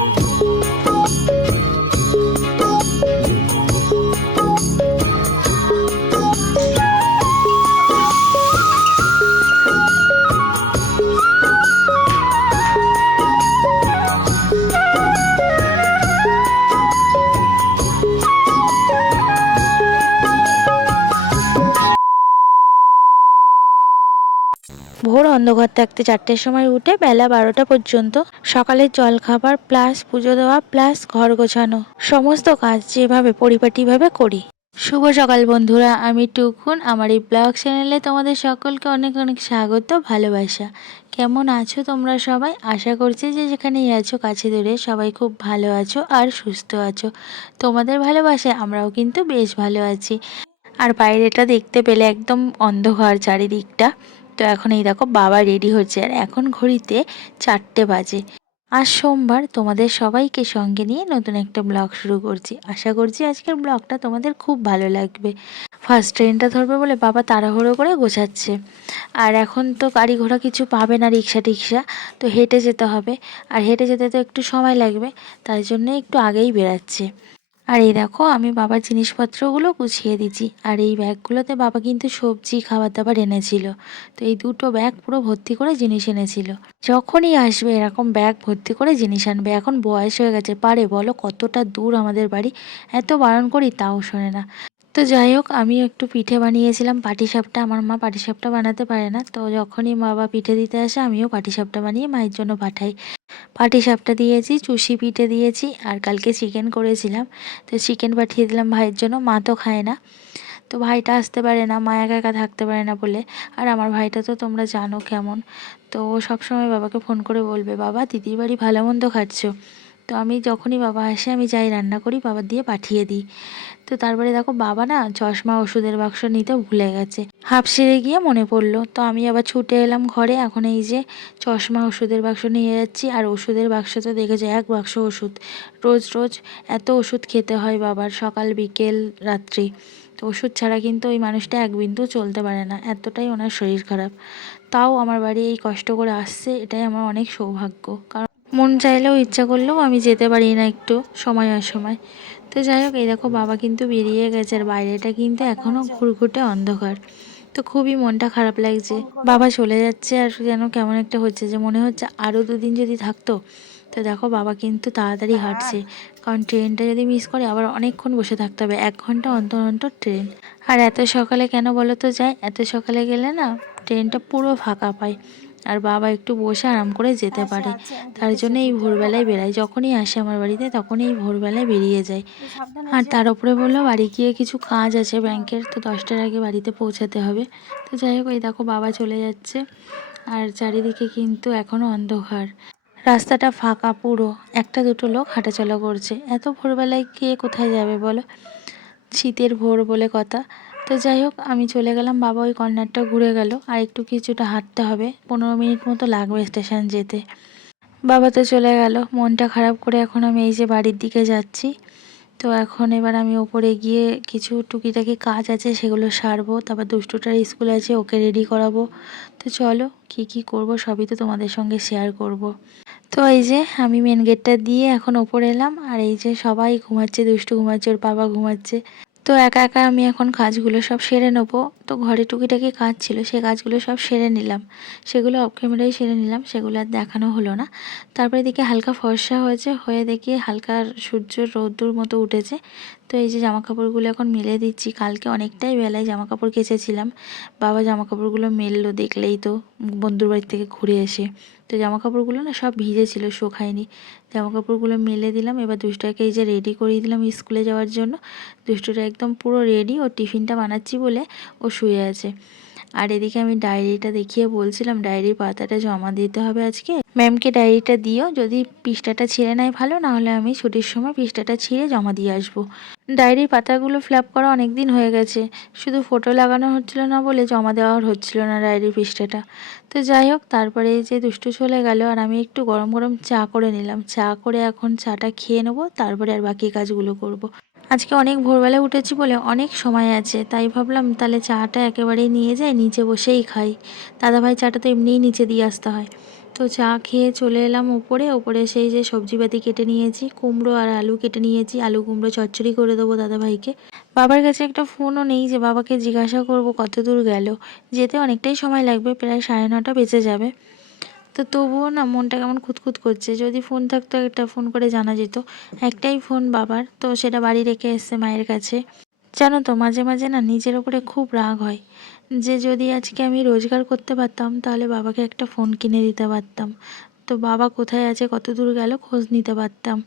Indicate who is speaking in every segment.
Speaker 1: ভোর অন্ধকার থাকতে চারটের সময় উঠে বেলা বারোটা পর্যন্ত সকালের জল খাবার প্লাস পুজো দেওয়া প্লাস ঘর গোছানো, সমস্ত কাজ যেভাবে পরিপাটিভাবে করি। শুভ সকাল বন্ধুরা, আমি টুকুন। আমার এই ব্লগ চ্যানেলে তোমাদের সকলকে অনেক অনেক স্বাগত, ভালোবাসা। কেমন আছো তোমরা সবাই? আশা করছি যে যেখানেই আছো, কাছে দূরে সবাই খুব ভালো আছো আর সুস্থ আছো। তোমাদের ভালোবাসায় আমরাও কিন্তু বেশ ভালো আছি। আর বাইরেটা দেখতে পেলে একদম অন্ধকার চারিদিকটা। তো এখন এই দেখো বাবা রেডি হচ্ছে। আর এখন ঘড়িতে চারটে বাজে। আজ সোমবার তোমাদের সবাইকে সঙ্গে নিয়ে নতুন একটা ব্লগ শুরু করছি। আশা করছি আজকের ব্লগটা তোমাদের খুব ভালো লাগবে। ফার্স্ট ট্রেনটা ধরবে বলে বাবা তাড়াহুড়ো করে গোছাচ্ছে। আর এখন তো গাড়ি ঘোড়া কিছু পাবে না রিক্সা টিক্সা, তো হেঁটে যেতে হবে। আর হেঁটে যেতে তো একটু সময় লাগবে, তাই জন্য একটু আগেই বেরাচ্ছে আর এই দেখো, আমি বাবার জিনিসপত্রগুলো গুছিয়ে দিচ্ছি। আর এই ব্যাগগুলোতে বাবা কিন্তু সবজি খাবার দাবার এনেছিল। তো এই দুটো ব্যাগ পুরো ভর্তি করে জিনিস এনেছিল। যখনই আসবে এরকম ব্যাগ ভর্তি করে জিনিস আনবে, এখন বয়স হয়ে গেছে। পারে বলো কতটা দূর আমাদের বাড়ি? এত বারণ করি তাও শোনে না। তো যাই হোক আমি একটু পিঠে বানিয়েছিলাম। পাটিসাপটা আমার মা পাটিসাপটা বানাতে পারে না। তো যখনই বাবা পিঠে দিতে আসে, আমিও পাটিসাপটা বানিয়ে মায়ের জন্য পাঠাই। পাটিসাপটা দিয়েছি, চুষি পিঠে দিয়েছি আর কালকে চিকেন করেছিলাম। তো চিকেন পাঠিয়ে দিলাম ভাইয়ের জন্য, মা তো খায় না। তো ভাইটা আসতে পারে না, মা একা একা থাকতে পারে না বলে। আর আমার ভাইটা তো তোমরা জানো কেমন। তো সবসময় বাবাকে ফোন করে বলবে, বাবা, দিদির বাড়ি ভালো মন্দ খাচ্ছ? তো আমি যখনই বাবা আসে, আমি যাই রান্না করি, বাবা দিয়ে পাঠিয়ে দিই। তো তারপরে দেখো বাবা না চশমা ওষুধের বাক্স নিতে ভুলে গেছে। হাফ সেরে গিয়ে মনে পড়ল। তো আমি আবার ছুটে এলাম ঘরে, এখন এই যে চশমা ওষুধের বাক্স নিয়ে যাচ্ছি, আর ওষুধের বাক্স তো দেখেছ এক বাক্স ওষুধ। রোজ রোজ এত ওষুধ খেতে হয় বাবার সকাল, বিকেল, রাত্রি। তো ওষুধ ছাড়া কিন্তু ওই মানুষটা এক বিন্দু চলতে পারে না, এতটাই ওনার শরীর খারাপ। তাও আমার বাড়ি এই কষ্ট করে আসছে, এটাই আমার অনেক সৌভাগ্য। কারণ মন চাইলেও ইচ্ছা করলেও আমি যেতে পারি না একটু, সময় অসময়। তো যাই হোক, এই দেখো বাবা কিন্তু বেরিয়ে গেছে আর বাইরেটা কিন্তু এখনও ঘুরঘুটে অন্ধকার। তো খুবই মনটা খারাপ লাগছে। বাবা চলে যাচ্ছে আর যেন কেমন একটা হচ্ছে যে মনে হচ্ছে আরও দুদিন যদি থাকতো। তো দেখো বাবা কিন্তু তাড়াতাড়ি হাঁটছে। কারণ ট্রেনটা যদি মিস করে আবার অনেকক্ষণ বসে থাকতে হবে। এক ঘণ্টা অন্তর অন্তর ট্রেন। আর এত সকালে কেন বলো তো যায়? এত সকালে গেলে না ট্রেনটা পুরো ফাঁকা পায়। আর বাবা একটু বসে আরাম করে যেতে পারে। তার জন্য এই ভোরবেলায় বেড়ায় যখনই আসে আমার বাড়িতে তখনই এই ভোরবেলায় বেরিয়ে যায়। আর তার উপরে বলল বাড়ি গিয়ে কিছু কাজ আছে ব্যাংকের তো দশটার আগে বাড়িতে পৌঁছাতে হবে। তো যাই হোক এই দেখো বাবা চলে যাচ্ছে। আর চারিদিকে কিন্তু এখনও অন্ধকার। রাস্তাটা ফাঁকা পুরো। একটা দুটো লোক হাঁটাচলা করছে। এত ভোরবেলায় কে কোথায় যাবে বলো? শীতের ভোর বলে কথা। তো যাই হোক, আমি চলে গেলাম। বাবা ওই কর্নারটা ঘুরে গেল। আর একটু কিছুটা হাঁটতে হবে। পনেরো মিনিট মতো লাগবে স্টেশন যেতে। বাবা তো চলে গেল। মনটা খারাপ করে এখন আমি এই যে বাড়ির দিকে যাচ্ছি। তো এখন এবার আমি ওপরে গিয়ে কিছু টুকিটাকি কাজ আছে, সেগুলো সারবো। তারপর দুষ্টুটার স্কুল আছে, ওকে রেডি করাবো। তো চলো, কি কি করব সবই তো তোমাদের সঙ্গে শেয়ার করব। তো এই যে আমি মেন গেটটা দিয়ে এখন ওপরে এলাম। আর এই যে সবাই ঘুমাচ্ছে, দুষ্টু ঘুমাচ্ছে, ওর বাবা ঘুমাচ্ছে। তো একা একা আমি এখন কাজগুলো সব সেরে নেব। তো ঘরে টুকিটাকি কাজ ছিল, সে কাজগুলো সব সেরে নিলাম। সেগুলো অফ ক্যামেরায় সেরে নিলাম, সেগুলো আর দেখানো হলো না। তারপরে দেখি হালকা ফর্সা হয়েছে, হয়ে দেখি হালকা সূর্য রৌদ্রুর মতো উঠেছে। তো এই যে জামা কাপড়গুলো এখন মেলে দিচ্ছি, কালকে অনেকটাই বেলায় জামা কাপড় কেচেছিলাম। বাবা জামা কাপড়গুলো মেললো দেখলেই তো বন্ধুর বাড়ি থেকে ঘুরে এসে। তো জামা কাপড়গুলো না সব ভিজে ছিল শোকায়নি। জামা কাপড়গুলো মেলে দিলাম, এবার দুষ্টাকে এই যে রেডি করিয়ে দিলাম স্কুলে যাওয়ার জন্য। দুষ্টুটা একদম পুরো রেডি ও টিফিনটা বানাচ্ছি বলে ও শুয়ে আছে। আর এদিকে আমি ডায়েরিটা দেখিয়ে বলছিলাম, ডায়েরির পাতাটা জমা দিতে হবে আজকে। ম্যামকে ডায়েরিটা দিও, যদি পৃষ্ঠাটা ছিঁড়ে নেয় ভালো না হলে আমি ছুটির সময় পৃষ্ঠাটা ছিঁড়ে জমা দিয়ে আসব। ডায়েরির পাতাগুলো ফিল করা অনেক দিন হয়ে গেছে। শুধু ফটো লাগানো হচ্ছিল না বলে জমা দেওয়া হচ্ছিল না ডায়েরির পৃষ্ঠাটা। তো যাই হোক, তারপরে যে দুষ্টু চলে গেল, আর আমি একটু গরম গরম চা করে নিলাম। চা করে এখন চাটা খেয়ে নেব, তারপরে আর বাকি কাজগুলো করব। আজকে অনেক ভোরবেলা উঠেছি বলে অনেক সময় আছে, তাই ভাবলাম তাহলে চাটা একেবারেই নিয়ে যাই, নিচে বসেই খাই। দাদাভাই চাটা তো এমনিই নিচে দিয়ে আসতে হয়। তো চা খেয়ে চলে এলাম ওপরে ওপরে সেই যে সবজিপাতি কেটে নিয়েছি, কুমড়ো আর আলু কেটে নিয়েছি, আলু, কুমড়ো চচ্চড়ি করে দেবো দাদা ভাইকে বাবার কাছে একটা ফোনও নেই যে বাবাকে জিজ্ঞাসা করব কত দূর গেল, যেতে অনেকটাই সময় লাগবে, প্রায় সাড়ে নটা বেজে যাবে। তো তবুও না মনটা কেমন খুঁতখুত করছে। যদি ফোন থাকতো একটা ফোন করে জানা যেত। একটাই ফোন বাবার, তো সেটা বাড়ি রেখে এসছে মায়ের কাছে। জানো তো, মাঝে মাঝে না নিজের ওপরে খুব রাগ হয়। যে যদি আজকে আমি রোজগার করতে পারতাম, তাহলে বাবাকে একটা ফোন কিনে দিতে পারতাম। তো বাবা কোথায় আছে, কত দূর গেল, খোঁজ নিতে পারতাম।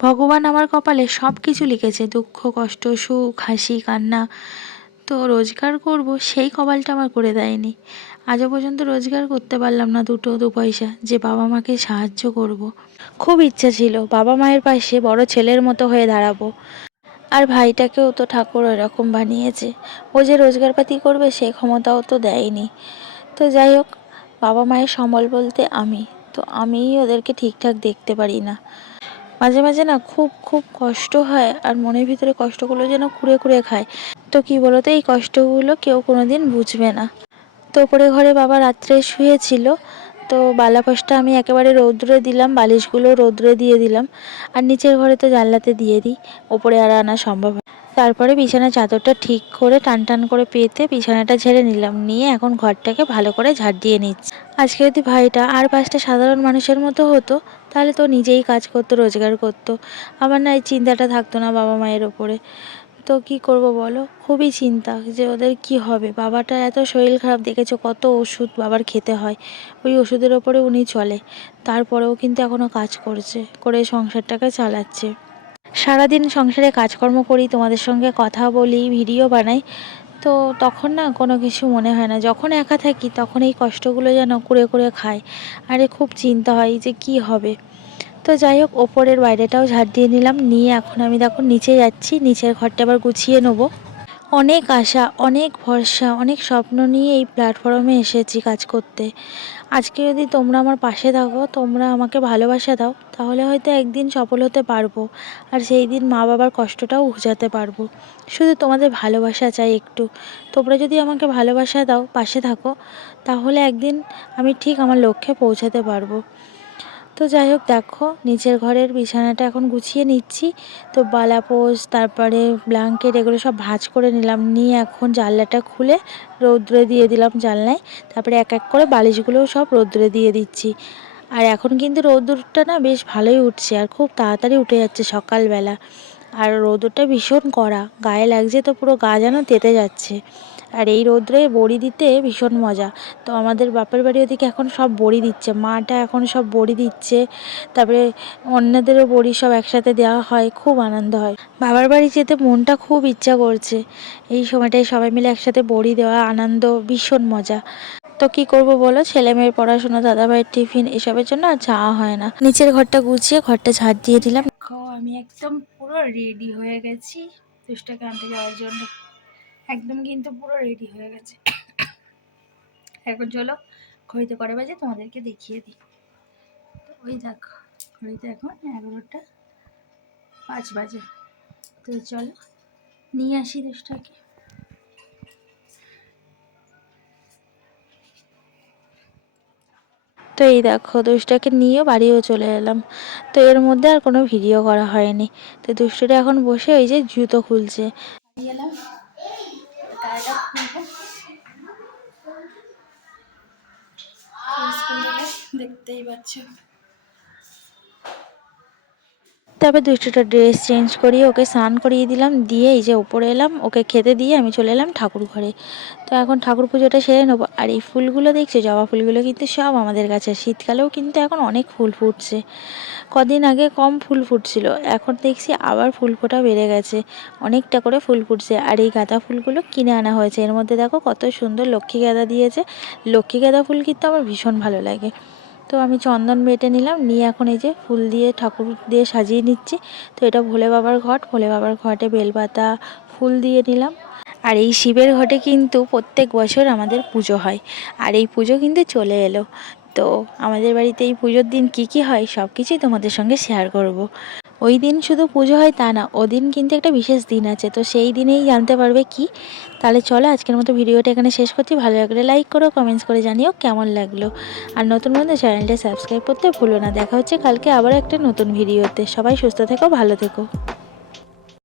Speaker 1: ভগবান আমার কপালে সব কিছু লিখেছে। দুঃখ, কষ্ট, সুখ, হাসি, কান্না। তো রোজগার করব, সেই কপালটা আমার করে দেয়নি। আজও পর্যন্ত রোজগার করতে পারলাম না দুটো দু পয়সা, যে বাবা মাকে সাহায্য করব। খুব ইচ্ছা ছিল, বাবা মায়ের পাশে বড় ছেলের মতো হয়ে দাঁড়াবো। আর ভাইটাকেও তো ঠাকুর এরকম বানিয়েছে। ও যে রোজগারপাতি করবে, সে ক্ষমতাও তো দেয়নি। তো যাই হোক, বাবা মায়ের সম্বল বলতে আমি, তো আমিই ওদেরকে ঠিকঠাক দেখতে পারি না। মাঝে মাঝে না খুব খুব কষ্ট হয় আর মনের ভিতরে কষ্টগুলো যেন কুড়ে কুড়ে খায়। তো কি বলো তো এই কষ্টগুলো কেউ কোনো দিন বুঝবে না। তো ওপরে ঘরে বাবা রাত্রে শুয়েছিল, তো বালাপোষটা আমি একেবারে রৌদ্রে দিলাম, বালিশগুলো রৌদ্রে দিয়ে দিলাম। আর নিচের ঘরে তো জানলাতে দিয়ে দিই, ওপরে আর আনা সম্ভব তারপরে বিছানার চাদরটা ঠিক করে, টান টান করে পেতে বিছানাটা ঝেড়ে নিলাম, নিয়ে এখন ঘরটাকে ভালো করে ঝাড় দিয়ে নিচ্ছি। আজকে যদি ভাইটা আর পাঁচটা সাধারণ মানুষের মতো হতো তাহলে তো নিজেই কাজ করতো, রোজগার করতো। আমার না এই চিন্তাটা থাকতো না বাবা মায়ের ওপরে। তো কি করব বলো? খুবই চিন্তা যে ওদের কি হবে? বাবাটা এত শরীর খারাপ, দেখেছ কত ওষুধ বাবার খেতে হয়। ওই ওষুধের ওপরে উনি চলে। তারপরেও কিন্তু এখনও কাজ করছে, করে সংসারটাকে চালাচ্ছে। সারাদিন সংসারে কাজকর্ম করি, তোমাদের সঙ্গে কথা বলি, ভিডিও বানাই। তো তখন না কোনো কিছু মনে হয় না। যখন একা থাকি তখন এই কষ্টগুলো যেন কুড়ে কুড়ে খায় আরে খুব চিন্তা হয় যে কি হবে। তো যাই হোক, ওপরের বাইরেটাও ঝাড় দিয়ে নিলাম। নিয়ে এখন আমি দেখো নিচে যাচ্ছি। নিচের ঘরটা আবার গুছিয়ে নেব। অনেক আশা, অনেক ভরসা, অনেক স্বপ্ন নিয়ে এই প্ল্যাটফর্মে এসেছি কাজ করতে। আজকে যদি তোমরা আমার পাশে থাকো, তোমরা আমাকে ভালোবাসা দাও, তাহলে হয়তো একদিন সফল হতে পারব। আর সেই দিন মা বাবার কষ্টটাও ঘুচাতে পারব। শুধু তোমাদের ভালোবাসা চাই একটু। তোমরা যদি আমাকে ভালোবাসা দাও, পাশে থাকো, তাহলে একদিন আমি ঠিক আমার লক্ষ্যে পৌঁছাতে পারব। তো যাই হোক, দেখো নিচের ঘরের বিছানাটা এখন গুছিয়ে নিচ্ছি। তো বালাপোষ তারপরে ব্ল্যাঙ্কেট, এগুলো সব ভাজ করে নিলাম। নিয়ে এখন জানলাটা খুলে রৌদ্রে দিয়ে দিলাম জানলায়। তারপরে এক এক করে বালিশগুলোও সব রৌদ্রে দিয়ে দিচ্ছি। আর এখন কিন্তু রৌদ্রটা না বেশ ভালোই উঠছে, আর খুব তাড়াতাড়ি উঠে যাচ্ছে সকালবেলা। আর রৌদ্রটা ভীষণ কড়া। গায়ে লাগছে তো পুরো গা যেন তেতে যাচ্ছে। আর এই রৌদ্রে বড়ি দিতে ভীষণ মজা। তো আমাদের বাপের বাড়ি ওদিকে এখন সব বড়ি দিচ্ছে। মাটা এখন সব বড়ি দিচ্ছে। তারপরে অন্যদেরও বড়ি সব একসাথে দেওয়া হয়। খুব আনন্দ হয়। বাবার বাড়ি যেতে মনটা খুব ইচ্ছা করছে। এই সময়টায় সবাই মিলে একসাথে বড়ি দেওয়া, আনন্দ, ভীষণ মজা। তো কি করব বলো? ছেলে মেয়ের পড়াশোনা, দাদাভাইয়ের টিফিন, এসবের জন্য আর যাওয়া হয় না। নিচের ঘরটা গুছিয়ে ঘরটা ঝাড় দিয়ে দিলাম। আমি একদম পুরো রেডি হয়ে গেছি। দুষ্টাকে আনতে যাওয়ার জন্য। একদম কিন্তু পুরো রেডি হয়ে গেছে। এখন চলো, ঘড়িতে করে বাজে তোমাদেরকে দেখিয়ে দিই। ওই দেখো, ঘড়িতে এখন এগারোটা পাঁচ বাজে। তো চলো, নিয়ে আসি দুষ্টাকে তো এই দেখো দুষ্টাকে নিয়েও বাড়িও চলে এলাম। তো এর মধ্যে আর কোনো ভিডিও করা হয়নি। তো দুষ্টটা এখন বসে ওই যে জুতো খুলছে। দেখতেই পাচ্ছ। তারপর দুষ্টুটা ড্রেস চেঞ্জ করিয়ে ওকে স্নান করিয়ে দিলাম দিয়ে এই যে ওপরে এলাম, ওকে খেতে দিয়ে আমি চলে এলাম ঠাকুর ঘরে। তো এখন ঠাকুর পুজোটা সেরে নেব। আর এই ফুলগুলো দেখছি? জবা ফুলগুলো কিন্তু সব আমাদের কাছে শীতকালেও কিন্তু এখন অনেক ফুল ফুটছে। কদিন আগে কম ফুল ফুটছিল। এখন দেখছি আবার ফুল ফোটা বেড়ে গেছে। অনেকটা করে ফুল ফুটছে। আর এই গাঁদা ফুলগুলো কিনে আনা হয়েছে। এর মধ্যে দেখো কত সুন্দর লক্ষ্মী গাঁদা দিয়েছে। লক্ষ্মী গাঁদা ফুল কিন্তু আমার ভীষণ ভালো লাগে। তো আমি চন্দন বেটে নিলাম, নিয়ে এখন এই যে ফুল দিয়ে, ঠাকুর দিয়ে সাজিয়ে নিচ্ছি। তো এটা ভোলে বাবার ঘট, ভোলে বাবার ঘটে বেলপাতা ফুল দিয়ে নিলাম। আর এই শিবের ঘটে কিন্তু প্রত্যেক বছর আমাদের পুজো হয়, আর এই পুজো কিন্তু চলে এলো। তো আমাদের বাড়িতে এই পুজোর দিন কি কি হয় সব কিছুই তোমাদের সঙ্গে শেয়ার করব। ওই দিন শুধু পুজো হয় তা না, ওদিন কিন্তু একটা বিশেষ দিন আছে, তো সেই দিনেই জানতে পারবে কি। তাহলে চলো আজকের মতো ভিডিওটা এখানে শেষ করছি, ভালো লাগলে লাইক করো কমেন্টস করে জানিও কেমন লাগল। আর নতুন বন্ধু চ্যানেলটা সাবস্ক্রাইব করতে ভুলো না, দেখা হচ্ছে কালকে আবার একটা নতুন ভিডিওতে। সবাই সুস্থ থেকো, ভালো থেকো।